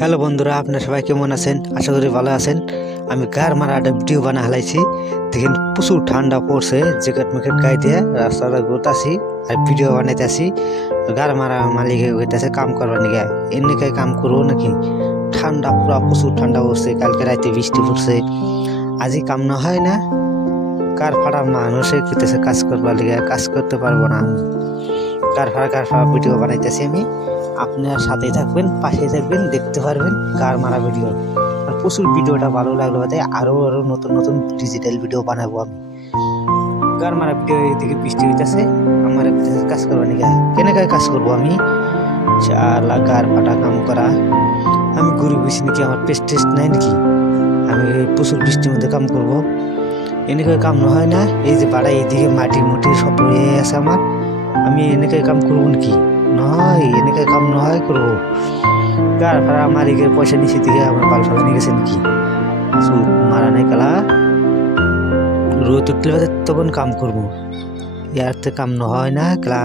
Hello বন্ধুরা, আপনারা সবাই কেমন আছেন? আশা করি ভালো আছেন। আমি গার মারা একটা ভিডিও বানা হালাইছি। দেখেন প্রচুর ঠান্ডা পড়ছে, জ্যাকেট ম্যাকেট গায়ে দিয়ে রাস্তাটা ঘুরতাছি আর ভিডিও বানাইতেছি। গার মারা মালিক হইতেছে কাম করবার নিকে, এমনিকে কাম করবো নাকি? ঠান্ডা পুরা প্রচুর ঠান্ডা পড়ছে, কালকে রাতে বৃষ্টি পড়ছে, আজই কাম না হয় না। কার ফাড়া মানুষে খেতেছে কাজ করবার লিগে, কাজ করতে পারবো না। কার ফাড়া ভিডিও বানাইতেছি আমি। আপনার সাথেই থাকবেন, পাশে থাকবেন, দেখতে পারবেন কার মারা ভিডিও। আর প্রচুর ভিডিওটা ভালো লাগলো, তাই আরো নতুন নতুন ডিজিটাল ভিডিও বানাবো আমি। কার মারা ভিডিও এদিকে বৃষ্টি হইতেছে, আমার কাজ করবো নাকি? কেন কাজ করবো আমি? শালা কার ফাটা কাম করা। আমি গরু বেশি নাকি? আমার পেস্ট নাই নাকি? আমি প্রচুর বৃষ্টির মধ্যে কাম করবো? এনেকে কাম না হয় না। এই যে বাড়া এইদিকে মাটি মুটি সব রয়ে আছে আমার, আমি এনেকে কাম করবো নাকি? নয়, এনেকে কাম নয় করবো। কার ফারা মালিকের পয়সা নিচে দিকে আমার বাল ফালা নিয়ে গেছে নাকি? সুদ মারা নাই কালা। রোদ উঠলে তখন কাম করবো, ইয়ার তো কাম না হয় না কালা।